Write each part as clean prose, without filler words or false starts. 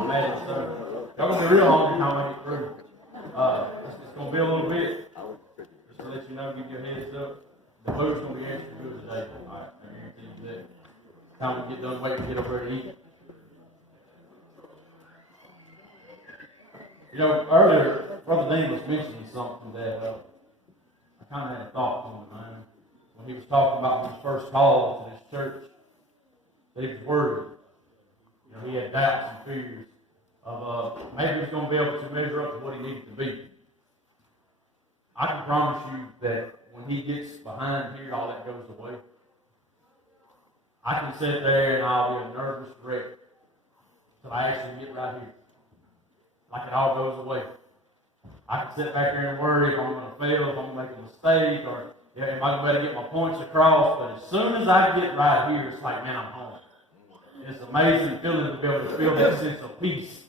Imagine so. Y'all gonna be real hungry time I get through. It's gonna be a little bit. Just to let you know, give you a heads up. The food's gonna be extra good today. Alright, I guarantee you that. Time we get done waiting to get over there to eat. You know, earlier, Brother Dean was mentioning something that I kind of had a thought on my mind. When he was talking about his first call to this church, that he was worried. You know, he had doubts and fears of maybe he was going to be able to measure up to what he needed to be. I can promise you that when he gets behind here, all that goes away. I can sit there and I'll be a nervous wreck till I actually get right here. Like it all goes away. I can sit back there and worry if I'm going to fail, if I'm going to make a mistake, or am I going to get my points across. But as soon as I get right here, it's like, man, I'm home. It's an amazing feeling to be able to feel that sense of peace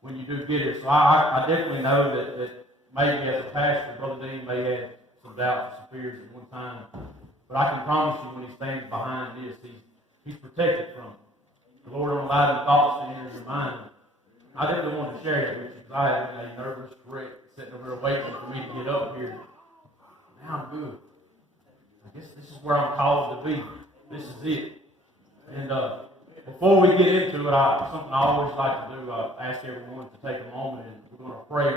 when you do get it. So I definitely know that maybe as a pastor, Brother Dean may have some doubts and some fears at one time. But I can promise you when he stands behind this, he's protected from it. The Lord don't allow them thoughts to enter your mind. I definitely want to share it with you because I had been a nervous wreck sitting over there waiting for me to get up here. Now I'm good. I guess this is where I'm called to be. This is it. And before we get into it, something I always like to do, ask everyone to take a moment and we're going to pray.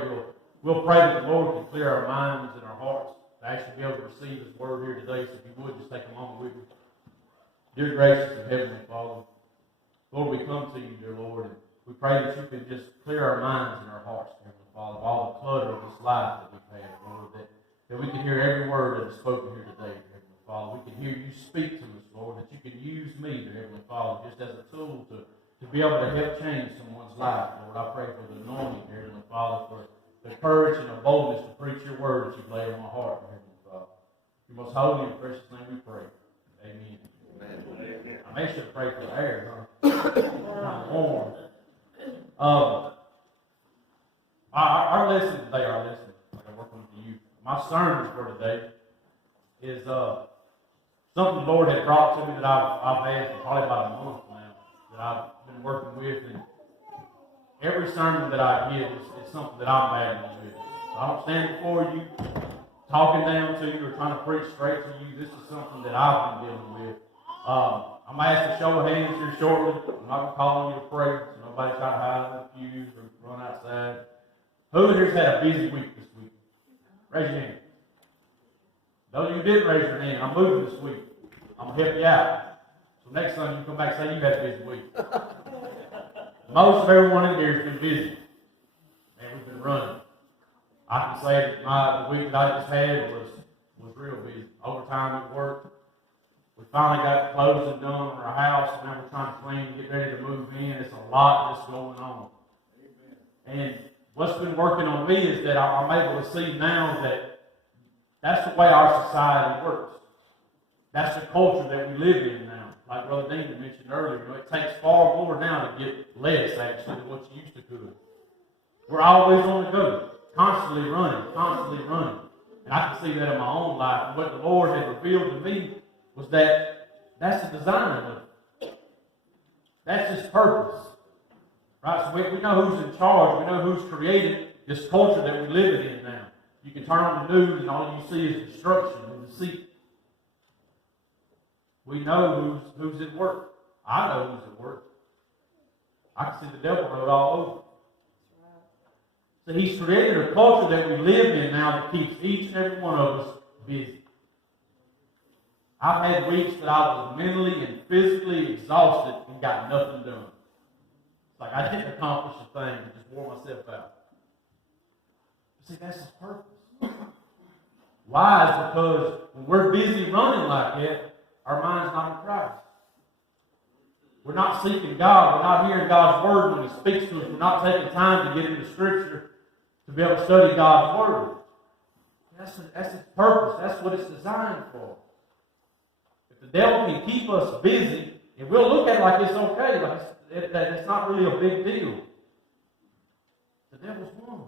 We'll pray that the Lord can clear our minds and our hearts to actually be able to receive His Word here today. So if you would, just take a moment with me. Dear gracious and Heavenly Father, Lord, we come to you, dear Lord, and we pray that you can just clear our minds and our hearts, Heavenly Father, of all the clutter of this life that we've had, Lord, that we can hear every word that is spoken here today, Heavenly Father. We can hear you speak to us, Lord, that you can use me, dear Heavenly Father, just as a tool to be able to help change someone's life, Lord. I pray for the anointing, dear Heavenly Father, for the courage and the boldness to preach your word that you've laid on my heart, Heavenly Father. In your most holy and precious name we pray. Amen. Amen. I may should have prayed for the air, huh? Kind of warm. Our lesson today, like I'm working with you, my sermon for today is something the Lord had brought to me that I've had for probably about a month now, that I've been working with, and every sermon that I give is something that I'm battling with. So I don't stand before you talking down to you or trying to preach straight to you. This is something that I've been dealing with. I'm going to ask a show of hands here shortly. I'm not going to call on you to pray, so nobody try to hide in the pews or run outside. Who here's had a busy week this week? Raise your hand. Those of you who didn't raise your hand, I'm moving this week. I'm going to help you out. So next Sunday you come back and say you had a busy week. Most of everyone in here has been busy. Man, we've been running. I can say that the week that I just had was real busy. Overtime at work. We finally got closing done on our house, and now we're trying to clean and get ready to move in. It's a lot that's going on. Amen. And what's been working on me is that I'm able to see now that that's the way our society works. That's the culture that we live in now. Like Brother Dean mentioned earlier, it takes far more now to get less, actually, than what you used to could. We're always on the go, constantly running. And I can see that in my own life. And what the Lord had revealed to me was that's the design of it. That's His purpose. Right? So we know who's in charge. We know who's created this culture that we live in now. You can turn on the news and all you see is destruction and deceit. We know who's at work. I know who's at work. I can see the devil wrote all over. So He's created a culture that we live in now that keeps each and every one of us busy. I've had weeks that I was mentally and physically exhausted and got nothing done. It's like I didn't accomplish a thing and just wore myself out. See, that's His purpose. Why? Is because when we're busy running like that, our mind's not in Christ. We're not seeking God. We're not hearing God's Word when He speaks to us. We're not taking time to get into Scripture to be able to study God's Word. That's its purpose. That's what it's designed for. If the devil can keep us busy, and we'll look at it like it's okay, like it's not really a big deal. The devil's won.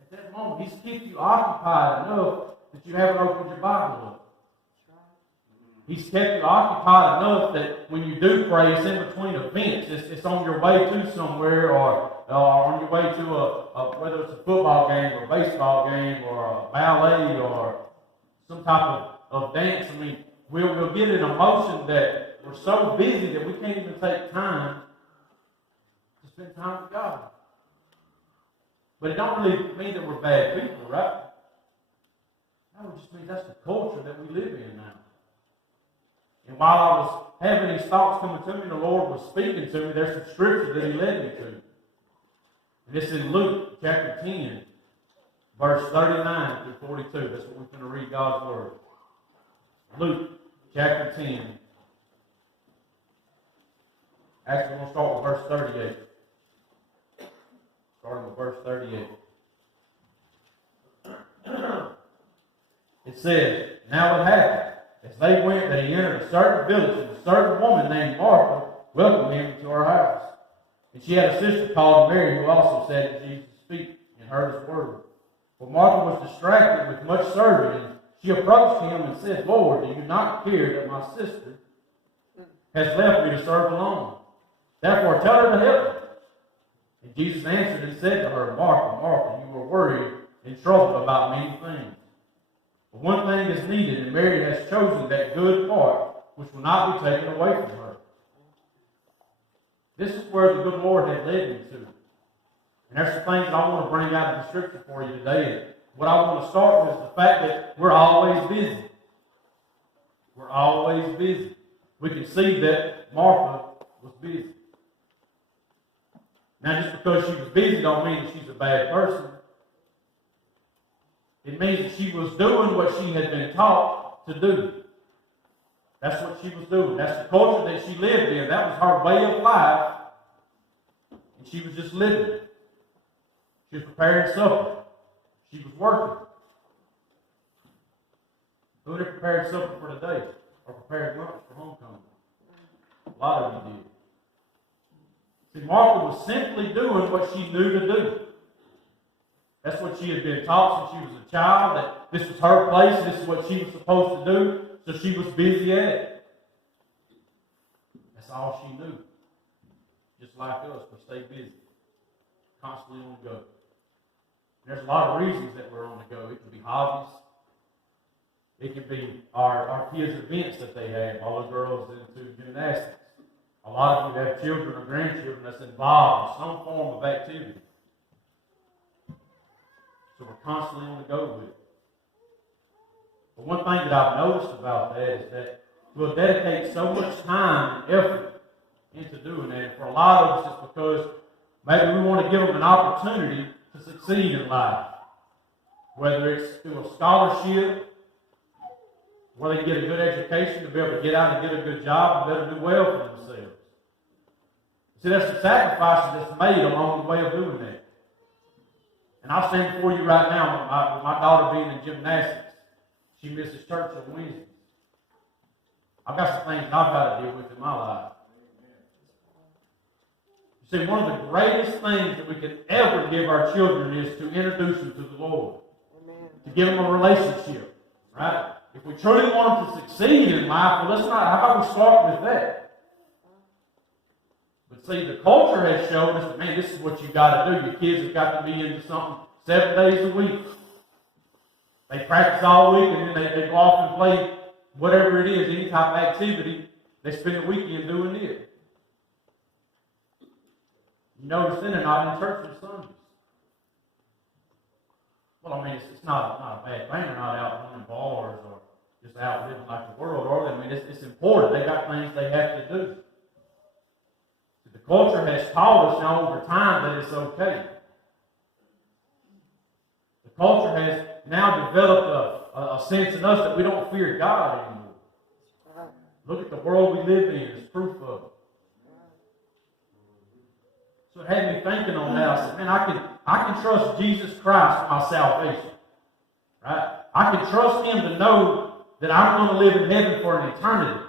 At that moment, he's kept you occupied enough that you haven't opened your Bible up. He's kept you occupied enough that when you do pray, it's in between events. It's on your way to somewhere, or on your way to whether it's a football game or a baseball game or a ballet or some type of dance. I mean, we'll get an emotion that we're so busy that we can't even take time to spend time with God. But it don't really mean that we're bad people, right? No, it just means that's the culture that we live in now. And while I was having these thoughts coming to me, the Lord was speaking to me, there's some scripture that He led me to. And it's in Luke chapter 10, verse 39 through 42. That's what we're going to read God's Word. Luke chapter 10. Actually, we're going to start with verse 38. Starting with verse 38. It says, "Now it happened, as they went, that He entered a certain village, and a certain woman named Martha welcomed Him into her house. And she had a sister called Mary, who also sat at Jesus' feet and heard His word. But Martha was distracted with much serving, and she approached Him and said, Lord, do you not care that my sister has left me to serve alone? Therefore tell her to help me. And Jesus answered and said to her, Martha, Martha, you are worried and troubled about many things. But one thing is needed, and Mary has chosen that good part, which will not be taken away from her." This is where the good Lord had led me to. And there's some things that I want to bring out of the Scripture for you today. And what I want to start with is the fact that we're always busy. We're always busy. We can see that Martha was busy. Now, just because she was busy don't mean that she's a bad person. It means that she was doing what she had been taught to do. That's what she was doing. That's the culture that she lived in. That was her way of life. And she was just living. She was preparing supper. She was working. Who would have prepared supper for today? Or prepared lunch for homecoming? A lot of you did. See, Martha was simply doing what she knew to do. That's what she had been taught since she was a child, that this was her place, this is what she was supposed to do, so she was busy at it. That's all she knew. Just like us, we stay busy, constantly on the go. There's a lot of reasons that we're on the go. It could be hobbies. It could be our kids' events that they have. All the girls into gymnastics. A lot of you have children or grandchildren that's involved in some form of activity. So we're constantly on the go with it. But one thing that I've noticed about that is that we'll dedicate so much time and effort into doing that. And for a lot of us, it's because maybe we want to give them an opportunity to succeed in life. Whether it's through a scholarship, where they can get a good education to be able to get out and get a good job and be able to do well for themselves. See, there's some sacrifices that's made along the way of doing that. And I'll stand before you right now with my daughter being in gymnastics. She misses church on Wednesdays. I've got some things that I've got to deal with in my life. You see, one of the greatest things that we could ever give our children is to introduce them to the Lord. Amen. To give them a relationship. Right? If we truly want them to succeed in life, well, how about we start with that? But see, the culture has shown us that, man, this is what you've got to do. Your kids have got to be into something 7 days a week. They practice all week, and then they go off and play whatever it is, any type of activity. They spend the weekend doing it. You notice then they're not in church on Sundays. Well, I mean, it's not a bad thing. They're not out running bars or just out living like the world, are they? I mean, it's important. They got things they have to do. The culture has taught us now over time that it's okay. The culture has now developed a sense in us that we don't fear God anymore. Look at the world we live in. It's proof of it. So it had me thinking on that. I said, man, I can trust Jesus Christ for my salvation. Right? I can trust Him to know that I'm going to live in heaven for an eternity.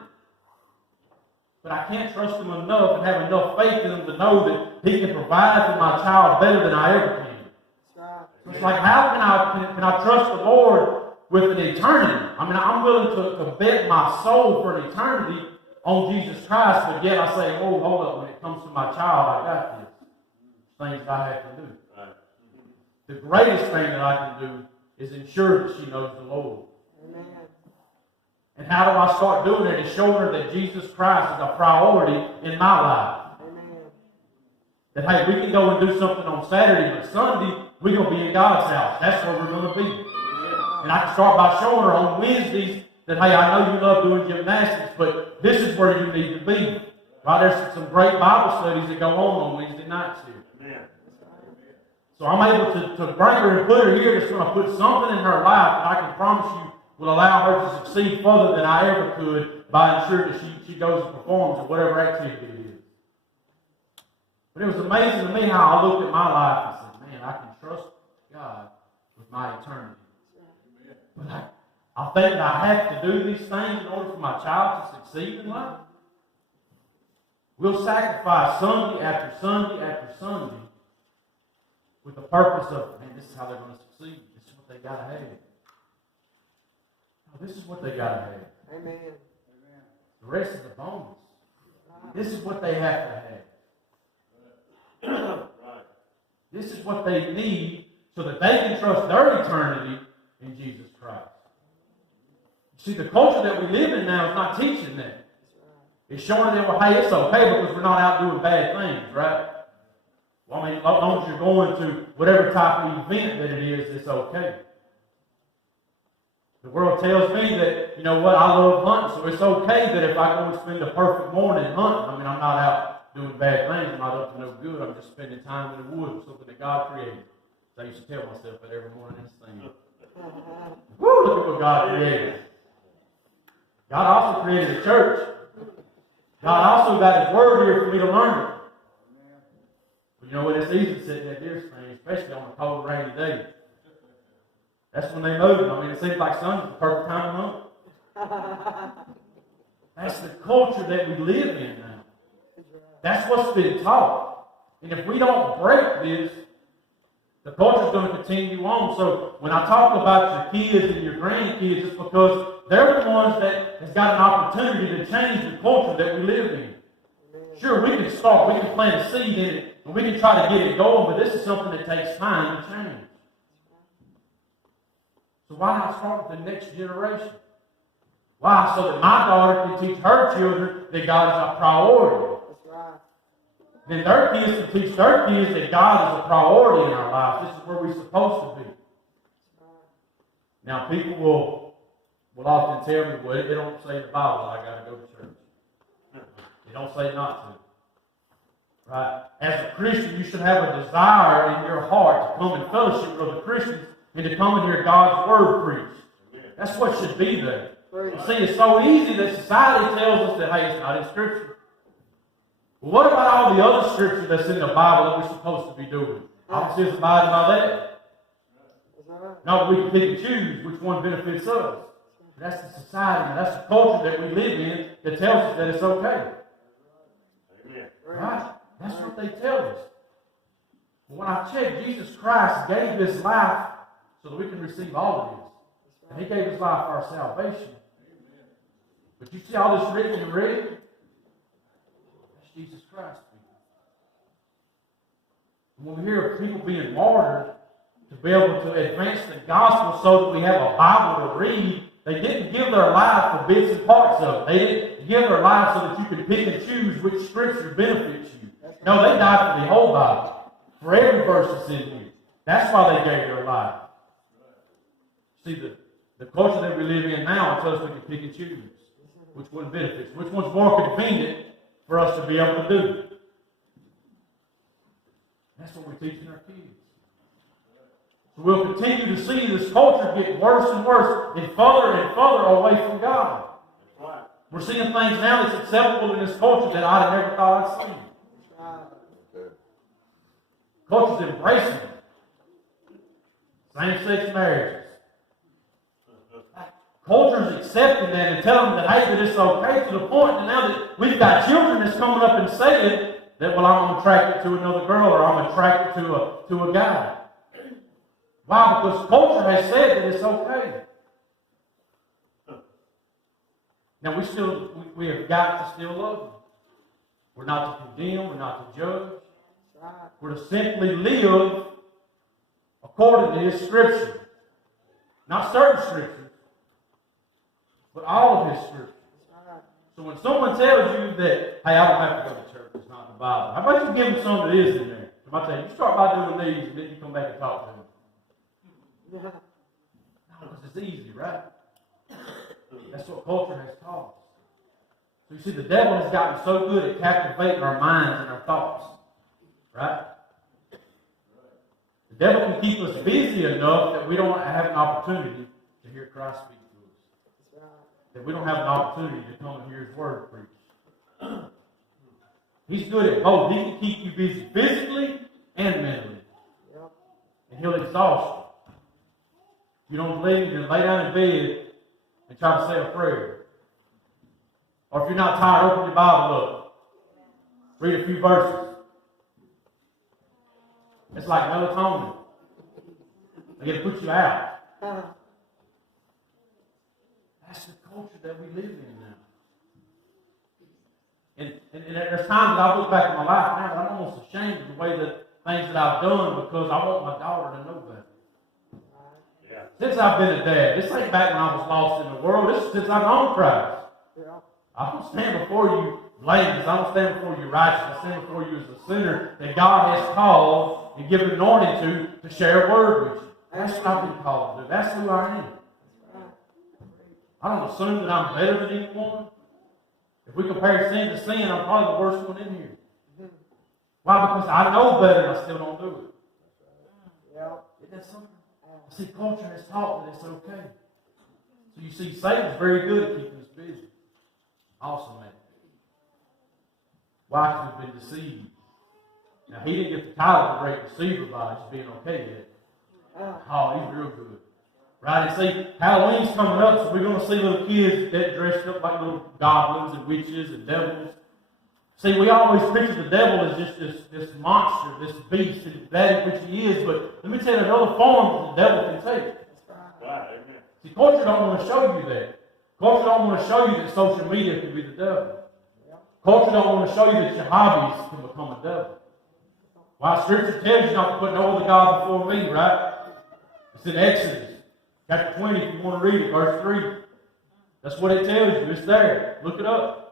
But I can't trust Him enough and have enough faith in Him to know that He can provide for my child better than I ever can. So it's like, how can I trust the Lord with an eternity. I mean, I'm willing to bet my soul for an eternity on Jesus Christ, but yet I say, oh, hold up, when it comes to my child, I got this. Things I have to do. The greatest thing that I can do is ensure that she knows the Lord. Amen. And how do I start doing it? Is showing her that Jesus Christ is a priority in my life. Amen. That, hey, we can go and do something on Saturday, but Sunday, we're going to be in God's house. That's where we're going to be. And I can start by showing her on Wednesdays that, hey, I know you love doing gymnastics, but this is where you need to be. Right? There's some great Bible studies that go on Wednesday nights here. Amen. So I'm able to bring her and put her here that's going to put something in her life that I can promise you will allow her to succeed further than I ever could by ensuring that she goes and performs at whatever activity it is. But it was amazing to me how I looked at my life and said, man, I can trust God with my eternity. But I think that I have to do these things in order for my child to succeed in life. We'll sacrifice Sunday after Sunday after Sunday with the purpose of, man, this is how they're going to succeed. This is what they got to have. No, this is what they got to have. Amen. The rest is a bonus. This is what they have to have. This is what they need so that they can trust their eternity in Jesus Christ. See, the culture that we live in now is not teaching that. It's showing them, well, hey, it's okay because we're not out doing bad things, right? Well, I mean, as long as you're going to whatever type of event that it is, it's okay. The world tells me that, you know what, I love hunting, so it's okay that if I go and spend a perfect morning hunting, I mean, I'm not out doing bad things, I'm not up to no good, I'm just spending time in the woods with something that God created. So I used to tell myself that every morning, this thing. Woo, look at what God created. God also created a church. God also got His Word here for me to learn it. But you know what? It's easy to sit in that deer stand, especially on a cold, rainy day. That's when they move. I mean, it seems like Sunday's the perfect time to hunt. That's the culture that we live in now. That's what's been taught. And if we don't break this, the culture's going to continue on. So when I talk about your kids and your grandkids, it's because they're the ones that has got an opportunity to change the culture that we live in. Sure, we can start, we can plant a seed in it, and we can try to get it going, but this is something that takes time to change. So why not start with the next generation? Why? So that my daughter can teach her children that God is a priority. That's right. Then their kids can teach their kids that God is a priority in our lives. This is where we're supposed to be. Now, people will often tell me, well, it don't say in the Bible that I got to go to church. It don't say not to. Right? As a Christian, you should have a desire in your heart to come in fellowship with other Christians and to come and hear God's Word preached. That's what should be there. See, it's so easy that society tells us that, hey, it's not in Scripture. Well, what about all the other Scripture that's in the Bible that we're supposed to be doing? Obviously, it's abiding by that. No, we can pick and choose which one benefits us. That's the society, that's the culture that we live in that tells us that it's okay. Right? That's what they tell us. But when I check, Jesus Christ gave His life so that we can receive all of this. And He gave His life for our salvation. But you see all this written and read? That's Jesus Christ. When we hear of people being martyred to be able to advance the gospel so that we have a Bible to read, they didn't give their life for bits and parts of it. They didn't give their life so that you could pick and choose which Scripture benefits you. No, they died for the whole Bible. For every verse that's in here. That's why they gave their life. See, the culture that we live in now tells us we can pick and choose which one benefits, which one's more convenient for us to be able to do. That's what we're teaching our kids. So we'll continue to see this culture get worse and worse and further away from God. Right. We're seeing things now that's acceptable in this culture that I'd have never thought I'd seen. Right. Culture's embracing it. Same-sex marriages. Culture's accepting that and telling them that, hey, that it's okay, to the point that now that we've got children that's coming up and saying that, well, I'm attracted to another girl or I'm attracted to a guy. Why? Because culture has said that it's okay. Now we have got to still love them. We're not to condemn, we're not to judge. We're to simply live according to His Scripture. Not certain Scriptures, but all of His Scripture. So when someone tells you that, hey, I don't have to go to church, it's not the Bible, how about you give them something that is in there? So I tell you, you start by doing these, and then you come back and talk to them. No, because it's easy, right? That's what culture has taught us. So you see, the devil has gotten so good at captivating our minds and our thoughts. Right? The devil can keep us busy enough that we don't have an opportunity to hear Christ speak to us. That we don't have an opportunity to come and hear His Word preached. He's good at both. He can keep you busy physically and mentally. And He'll exhaust you. If you don't believe, you can lay down in bed and try to say a prayer. Or if you're not tired, open your Bible up. Read a few verses. It's like melatonin. They get to put you out. That's the culture that we live in now. And there's times that I look back at my life now, but I'm almost ashamed of the way that things that I've done because I want my daughter to know better. Yeah. Since I've been a dad, this ain't back when I was lost in the world. This is since I've known Christ. Yeah. I don't stand before you blameless. I don't stand before you righteous. I stand before you as a sinner that God has called and given anointing to share a word with you. That's what I've been called to do. That's who I am. I don't assume that I'm better than anyone. If we compare sin to sin, I'm probably the worst one in here. Why? Because I know better and I still don't do it. Isn't that something? See, culture has taught that it's okay. So you see, Satan's very good at keeping us busy. Awesome, man. Why? Because we've been deceived. Now, he didn't get the title of Great Deceiver by just being okay yet. Oh, he's real good. Right? And see, Halloween's coming up, so we're going to see little kids that dressed up like little goblins and witches and devils. See, we always picture the devil as just this monster, this beast, and that which he is. But let me tell you another form that the devil can take. Right, amen. See, culture don't want to show you that. Culture don't want to show you that social media can be the devil. Culture don't want to show you that your hobbies can become a devil. Why? Scripture tells you not to put no other God before me, right? It's in Exodus, chapter 20, if you want to read it, verse 3. That's what it tells you. It's there. Look it up.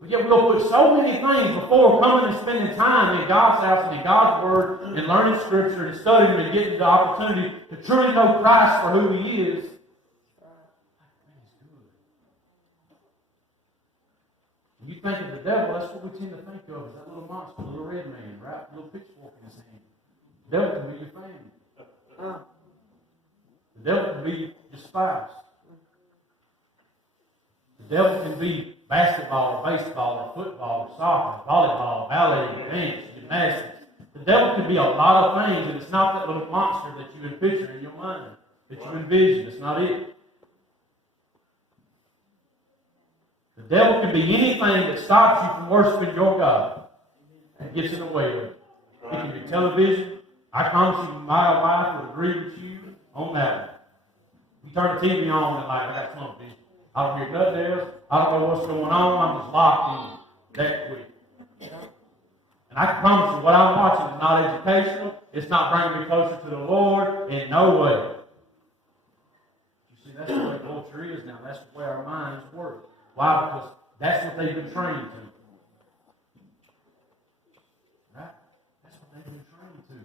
But yet we'll put so many things before coming and spending time in God's house and in God's Word and learning Scripture and studying and getting the opportunity to truly know Christ for who He is. When you think of the devil, that's what we tend to think of, is that little monster, the little red man, right? A little pitchfork in his hand. The devil can be your family. The devil can be your spouse. The devil can be basketball or baseball or football or soccer, volleyball, ballet, dance, gymnastics. The devil can be a lot of things, and it's not that little monster that you can picture in your mind, that you envision. It's not it. The devil can be anything that stops you from worshiping your God and gets in the way of it. It can be television. I promise you, my wife would agree with you on that one. You turn the TV on and like, I got something. I don't hear nothing else. I don't know what's going on. I'm just locked in that quick. And I can promise you, what I'm watching is not educational. It's not bringing me closer to the Lord in no way. You see, that's the way culture is now. That's the way our minds work. Why? Because that's what they've been trained to. Right? That's what they've been trained to.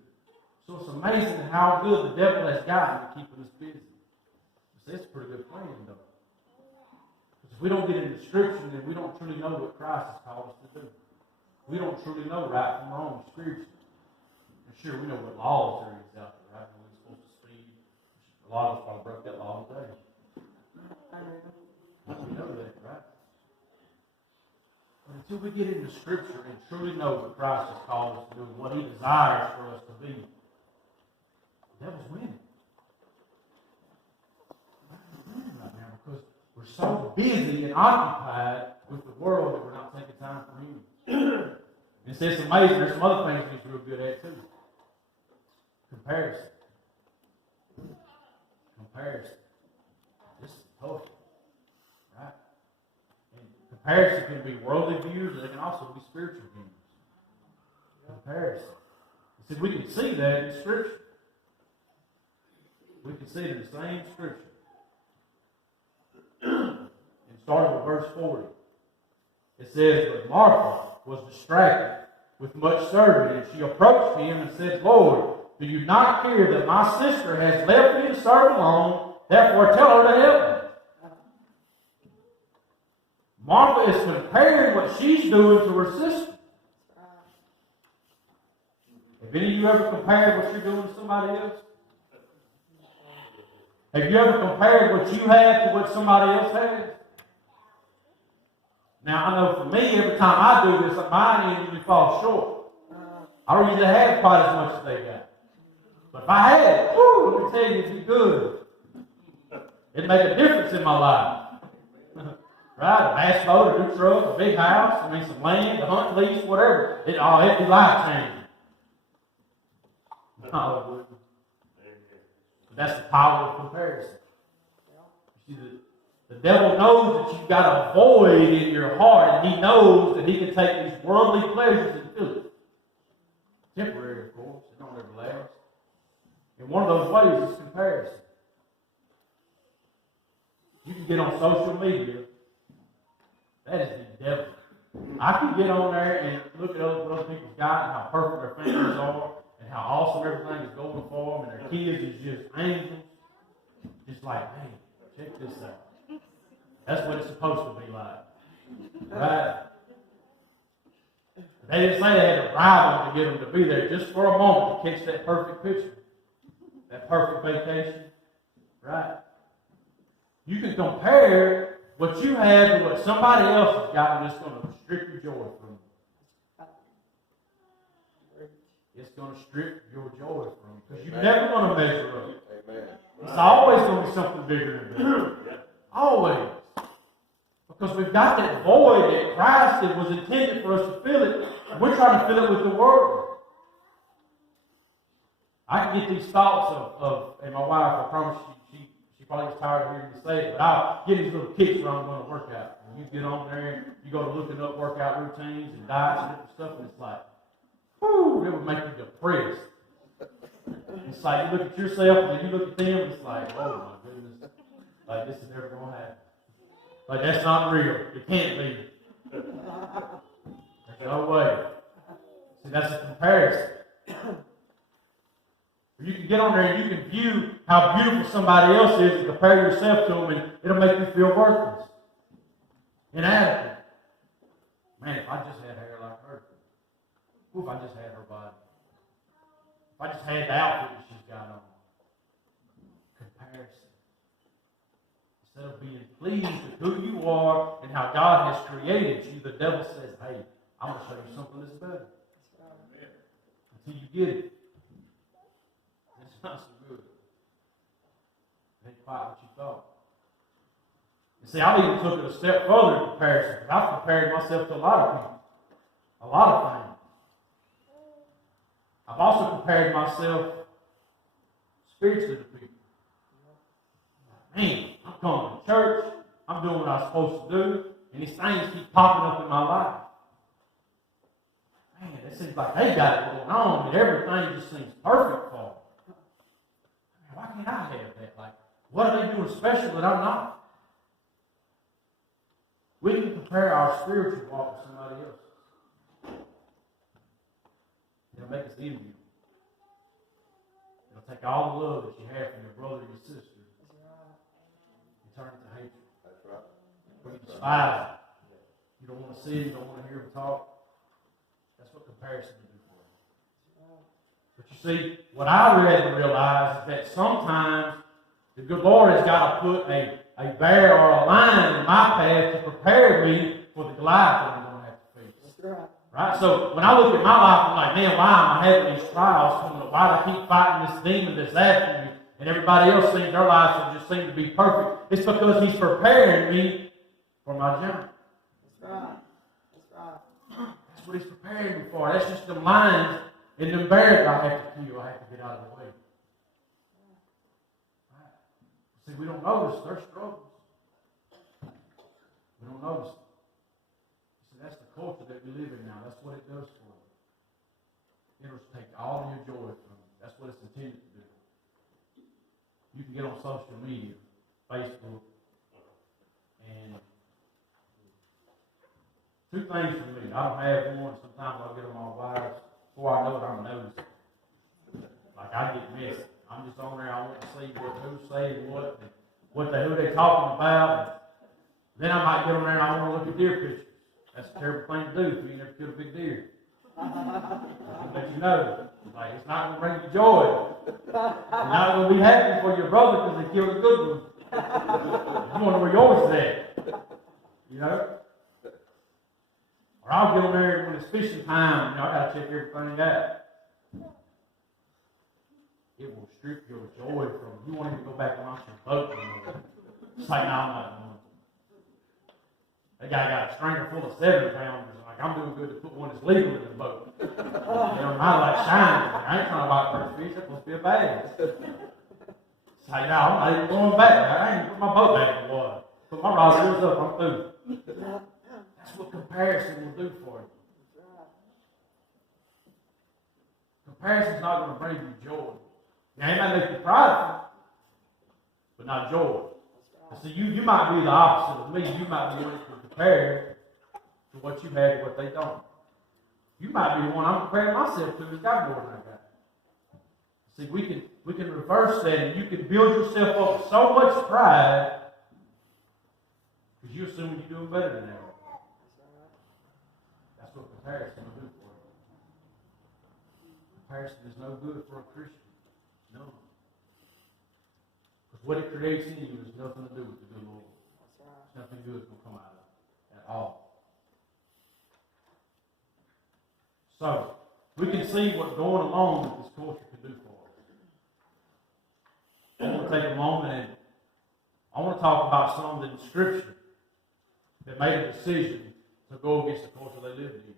So it's amazing how good the devil has gotten at keeping us busy. See, it's a pretty good plan, though. Because if we don't get into Scripture, then we don't truly know what Christ has called us to do. We don't truly know right from wrong spiritually. And sure, we know what laws there is out there, right? We're supposed to speed. A lot of us probably broke that law today. We know that, right? But until we get into Scripture and truly know what Christ has called us to do and what He desires for us to be, the devil's winning. He's winning right now because we're so busy and occupied with the world that we're not taking time for Him. And it's amazing. There's some other things He's real good at too. Comparison. This is tough. comparison can be worldly views, and it can also be spiritual views. Comparison. He said we can see that in Scripture. We can see it in the same Scripture. And starting with verse 40. It says, but Martha was distracted with much serving, and she approached him and said, Lord, do you not care that my sister has left me to serve alone? Therefore tell her to help me. Martha is comparing what she's doing to her sister. Have any of you ever compared what you're doing to somebody else? Have you ever compared what you have to what somebody else has? Now, I know for me, every time I do this, mine usually falls short. I don't usually have quite as much as they got. But if I had it, whoo, let me tell you, it'd be good. It'd make a difference in my life. Right? A bass boat, a new truck, a big house, some land, a hunt lease, whatever. It'd be life-changing. No, it wouldn't. But that's the power of comparison. You see, the devil knows that you've got a void in your heart, and he knows that he can take these worldly pleasures and fill it. Temporary, of course. It don't ever last. And one of those ways is comparison. You can get on social media. That is the devil. I can get on there and look at what other people's got and how perfect their families are and how awesome everything is going for them and their kids is just angels. Just like, hey, check this out. That's what it's supposed to be like. Right? They didn't say they had to bribe them to get them to be there just for a moment to catch that perfect picture. That perfect vacation. Right? You can compare what you have to what somebody else has got, and it's going to strip your joy from you. It's going to strip your joy from you because you're never going to measure up. Amen. It's always going to be something bigger than that. Always. Because we've got that void that Christ was intended for us to fill it. We're trying to fill it with the Word. I can get these thoughts of and my wife, I promise she probably is tired of hearing me say it, but I'll get these little kicks when I'm going to work out. And you get on there and you go to looking up workout routines and diets and different stuff, and it's like, whoo, it would make you depressed. It's like you look at yourself and then you look at them, and it's like, oh my goodness, like this is never going to happen. Like that's not real. It can't be. There's no way. See, that's a comparison. You can get on there and you can view how beautiful somebody else is and compare yourself to them, and it'll make you feel worthless, inadequate. Man, if I just had hair like her. Ooh, if I just had her body. If I just had the outfit that she's got on. Comparison. Instead of being pleased with who you are and how God has created you, the devil says, hey, I'm going to show you something that's better. Until you get it. It's not so good. It ain't quite what you thought. You see, I've even took it a step further in comparison. I've compared myself to a lot of people. A lot of things. I've also compared myself spiritually to people. Man, I'm coming to church. I'm doing what I'm supposed to do. And these things keep popping up in my life. Man, it seems like they got it going on, and everything just seems perfect for them. Why can't I have that? Like, what are they doing special that I'm not? We can compare our spiritual walk with somebody else. It'll make us envy you. It'll take all the love that you have from your brother or your sister and turn it to hatred. That's right. Or you despise them. You don't want to see them, you don't want to hear them talk. That's what comparison will do for you. But you see, what I really realize is that sometimes the good Lord has got to put a bear or a lion in my path to prepare me for the Goliath that I'm going to have to face. That's right. Right? So when I look at my life, I'm like, man, why am I having these trials? Why do I keep fighting this demon that's after me? And everybody else seems their lives just seem to be perfect. It's because He's preparing me for my journey. That's right. That's right. That's what He's preparing me for. That's just the lions and the bears I have to kill. I have to get out of the way. Right. See, we don't notice their struggles. We don't notice them. culture that we live in now, that's what it does for you. It'll take all your joy from you. That's what it's intended to do. You can get on social media, Facebook, and two things for me. I don't have one. Sometimes I'll get on my wires. Before I know it, I'm nosy. Like, I get messy. I'm just on there. I want to see who's saying what, and who they're talking about. And then I might get on there and I want to look at deer pictures. That's a terrible thing to do if you never killed a big deer. I'll let you know. Like, it's not going to bring you joy. You're not going to be happy for your brother because they killed a good one. You want to know where yours is at. You know? Or I'll get on there when it's fishing time. I got to check everything out. It will strip your joy from you. You won't even go back and launch your boat anymore. It's like, no, I'm not doing it. That guy got a stringer full of 7-pounders. Like, I'm doing good to put one that's legal in the boat. You know, I like shining. I ain't trying to buy first fish. That's supposed to be a bass. It's like, no, I'm not even going back. I ain't even put my boat back in the water. Put my rod reels up. I'm through. That's what comparison will do for you. Comparison's not going to bring you joy. Now, it might make you prideful, but not joy. See, you might be the opposite of me. You might be able to compare to what you have and what they don't. You might be the one I'm comparing myself to who's got more than I got. See, we can reverse that, and you can build yourself up with so much pride because you assume you're doing better than them. That's what comparison will do for you. Comparison is no good for a Christian. No. Because what it creates in you has nothing to do with the good Lord. Nothing good is going to come out of it at all. So, we can see what going along with this culture can do for us. I want to take a moment and I want to talk about some in Scripture that made a decision to go against the culture they lived in.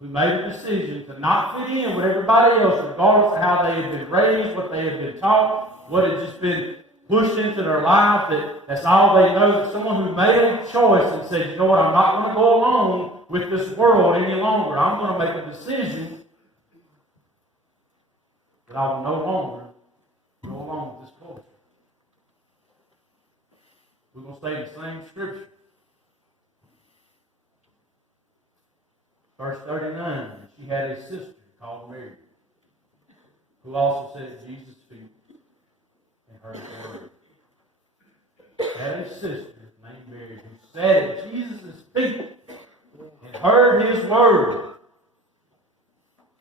We made a decision to not fit in with everybody else, regardless of how they had been raised, what they had been taught, what had just been pushed into their life, that's all they know. That someone who made a choice and said, you know what, I'm not going to go along with this world any longer. I'm going to make a decision that I will no longer go along with this culture. We're going to stay in the same Scripture. Verse 39, she had a sister called Mary, who also sat at Jesus' feet and heard his word. She had a sister named Mary who sat at Jesus' feet and heard his word.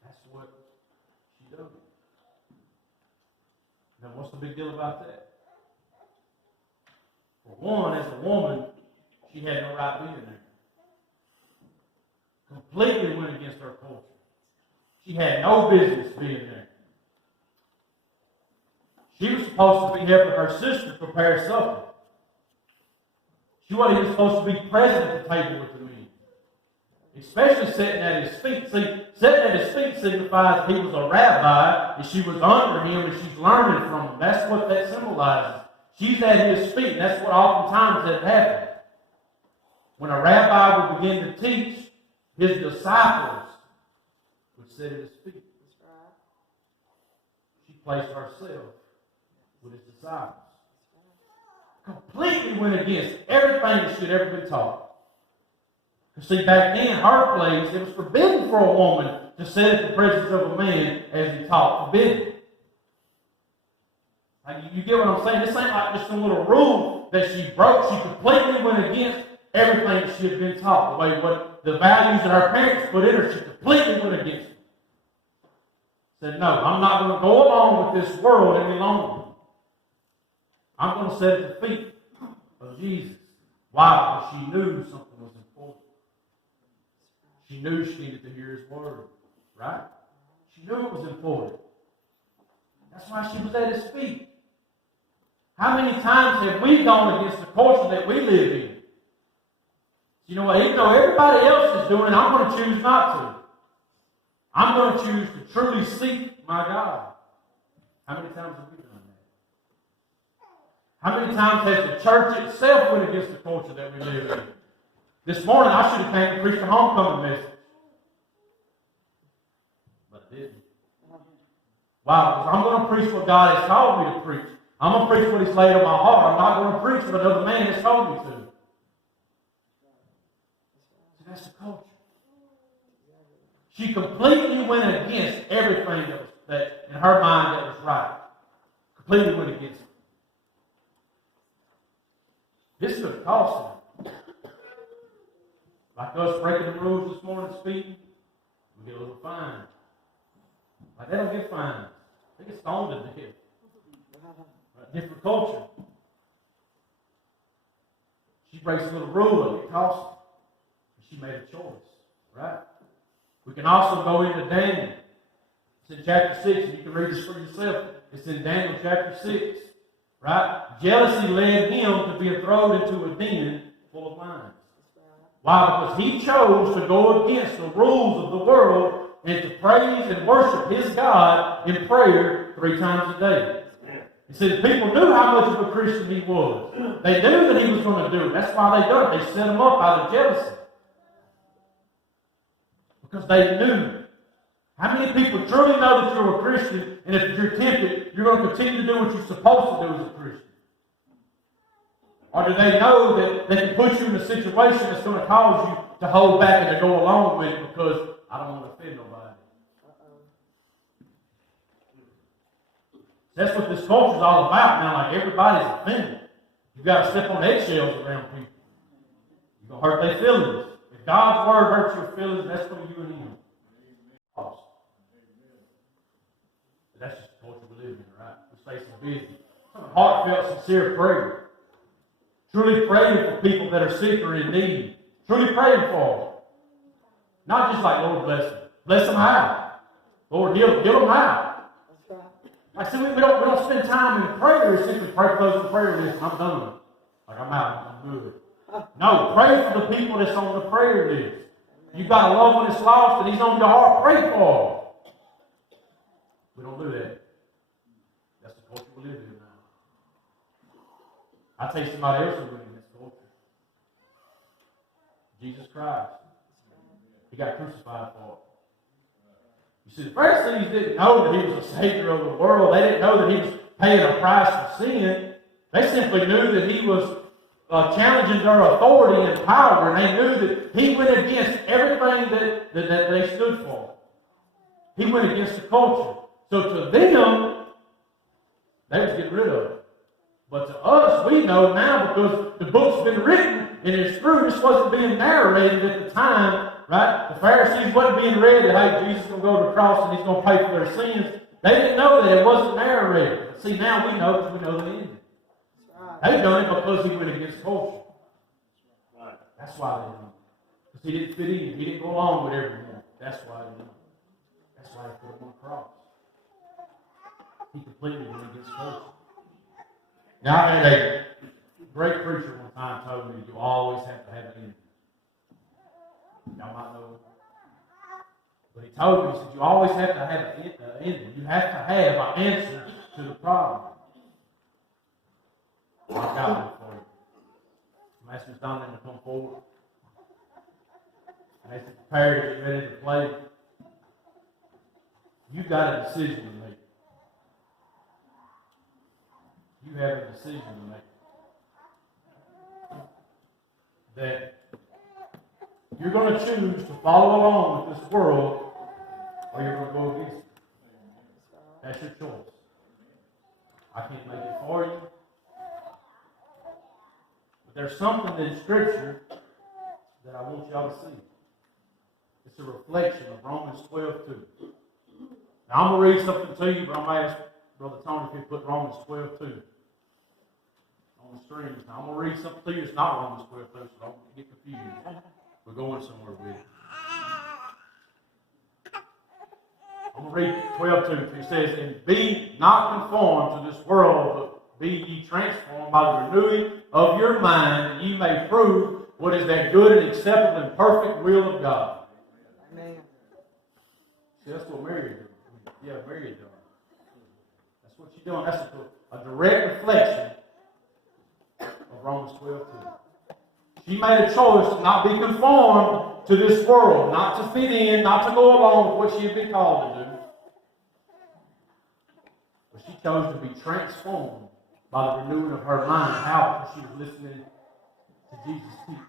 That's what she did. Now, what's the big deal about that? For one, as a woman, she had no right being there. Completely went against her culture. She had no business being there. She was supposed to be helping her sister prepare supper. She wasn't even supposed to be present at the table with the men. Especially sitting at his feet. See, sitting at his feet signifies he was a rabbi and she was under him and she's learning from him. That's what that symbolizes. She's at his feet. That's what oftentimes had happened. When a rabbi would begin to teach, his disciples would sit at his feet. That's right. She placed herself with his disciples. Completely went against everything that she had ever been taught. Because see, back then, her place, it was forbidden for a woman to sit at the presence of a man as he taught. Forbidden. Like, you get what I'm saying? This ain't like just some little rule that she broke. She completely went against everything that she had been taught. The values that her parents put in her, she completely went against them. Said, no, I'm not going to go along with this world any longer. I'm going to sit at the feet of Jesus. Why? Because she knew something was important. She knew she needed to hear his word. Right? She knew it was important. That's why she was at his feet. How many times have we gone against the culture that we live in? You know what? Even though everybody else is doing it, I'm going to choose not to. I'm going to choose to truly seek my God. How many times have we done that? How many times has the church itself went against the culture that we live in? This morning I should have came and preached a homecoming message. But I didn't. Why? Because I'm going to preach what God has called me to preach. I'm going to preach what He's laid on my heart. I'm not going to preach what another man has told me to. See, that's the culture. She completely went against everything that in her mind that was right. Completely went against it. This could have cost them. Like us breaking the rules this morning, speaking, we get a little fine. Like they don't get fines. They get stoned to death. Different culture. She breaks a little rule, it costs her. She made a choice, right? We can also go into Daniel. It's in chapter 6, and you can read this for yourself. It's in Daniel chapter 6, right? Jealousy led him to be thrown into a den full of lions. Why? Because he chose to go against the rules of the world and to praise and worship his God in prayer 3 times a day. He said people knew how much of a Christian he was. They knew that he was going to do it. That's why they done it. They set him up out of jealousy. Because they knew. How many people truly know that you're a Christian, and if you're tempted, you're going to continue to do what you're supposed to do as a Christian? Or do they know that they can put you in a situation that's going to cause you to hold back and to go along with it because I don't want to offend nobody? That's what this culture is all about now. Like everybody's offended. You've got to step on eggshells around people. You're going to hurt their feelings. If God's word hurts your feelings, that's for you and Him. But that's just the culture we live in, right? We stay so busy. Some heartfelt, sincere prayer. Truly praying for people that are sick or in need. Truly praying for them. Not just like, Lord, bless them. Bless them how? Lord, heal them how? Like, see, we don't spend time in prayer. We simply pray for those in prayer list. I'm done. Like, I'm out. I'm good. No, pray for the people that's on the prayer list. You've got a loved one that's lost and he's on your heart. Pray for them. We don't do that. That's the culture we live in now. I'll tell you somebody else who's in this culture. Jesus Christ. He got crucified for it. You see, the Pharisees didn't know that He was a Savior of the world. They didn't know that He was paying a price for sin. They simply knew that He was challenging their authority and power, and they knew that He went against everything that they stood for. He went against the culture. So to them, they was getting rid of it. But to us, we know now because the book's been written, and it's true, this wasn't being narrated at the time, right? The Pharisees wasn't being read that, hey, Jesus is going to go to the cross and He's going to pay for their sins. They didn't know that. It wasn't narrated. But see, now we know because we know the ending. They've done it because He went against culture. That's why they done it. Because He didn't fit in. He didn't go along with everyone. That's why they done it. That's why He put Him on the cross. He completely went against culture. Now, I had a great preacher one time told me you always have to have an ending. Y'all might know it. But he told me, he said, you always have to have an ending. You have to have an answer to the problem. I've got one for you. I'm asking Don to come forward. And they said, prepare to get ready to play. You've got a decision to make. You have a decision to make. That you're going to choose to follow along with this world, or you're going to go against it. That's your choice. I can't make it for you. But there's something in Scripture that I want y'all to see. It's a reflection of Romans 12:2. Now I'm going to read something to you, but I'm going to ask Brother Tony if he put Romans 12:2 on the screen. Now I'm going to read something to you. It's not Romans 12:2, so don't get confused. We're going somewhere with it. I'm going to read 12:2. It says, and be not conformed to this world, but be ye transformed by the renewing of your mind, that ye may prove what is that good and acceptable and perfect will of God. Amen. See, that's what Mary did. Yeah, Mary did. That's what she's doing. That's a direct reflection of Romans 12:2. She made a choice to not be conformed to this world, not to fit in, not to go along with what she had been called to do. But she chose to be transformed by the renewing of her mind. How? Because she was listening to Jesus teach.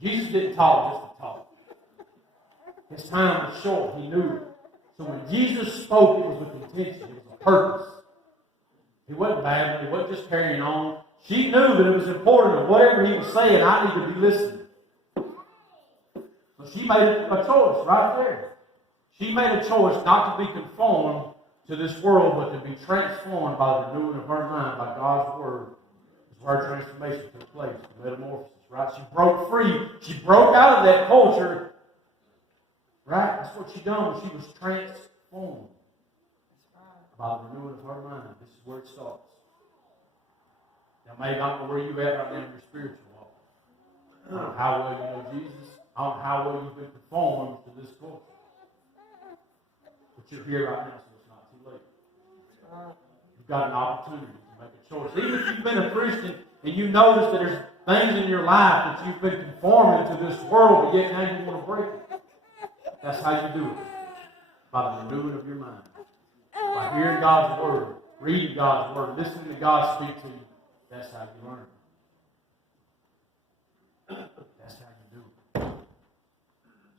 Jesus didn't talk just to talk. His time was short. He knew it. So when Jesus spoke, it was with intention. It was a purpose. He wasn't babbling. He wasn't just carrying on. She knew that it was important that whatever he was saying, I need to be listening. So she made a choice right there. She made a choice not to be conformed to this world, but to be transformed by the renewing of her mind, by God's Word. That's where her transformation took place, the metamorphosis, right? She broke free. She broke out of that culture, right? That's what she done when she was transformed by the renewing of her mind. This is where it starts. Now, maybe I don't know where you're at right now in your spiritual walk. I don't know how well you know Jesus. I don't know how well you've been conformed to this culture. But you're here right now, so it's not too late. You've got an opportunity to make a choice. Even if you've been a Christian and you notice that there's things in your life that you've been conforming to this world, but yet now you want to break it. That's how you do it. By the renewing of your mind. By hearing God's Word, reading God's Word, listening to God speak to you. That's how you learn. That's how you do it.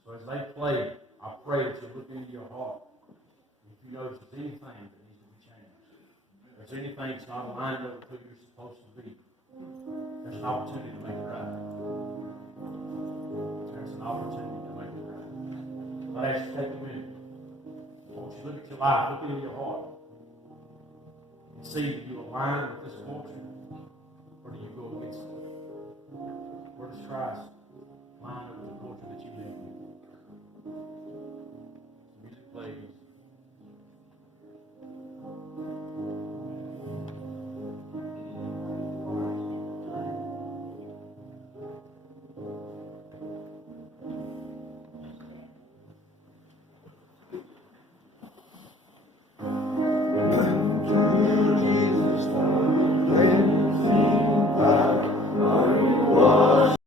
So as they play, I pray that you look into your heart. If you notice there's anything that needs to be changed, if there's anything that's not aligned up with who you're supposed to be, there's an opportunity to make it right. There's an opportunity to make it right. So I ask you to take a minute. I want you to look at your life, look into your heart, and see if you align with this culture. Or do you go against it? Where does Christ line up with the culture that you live in?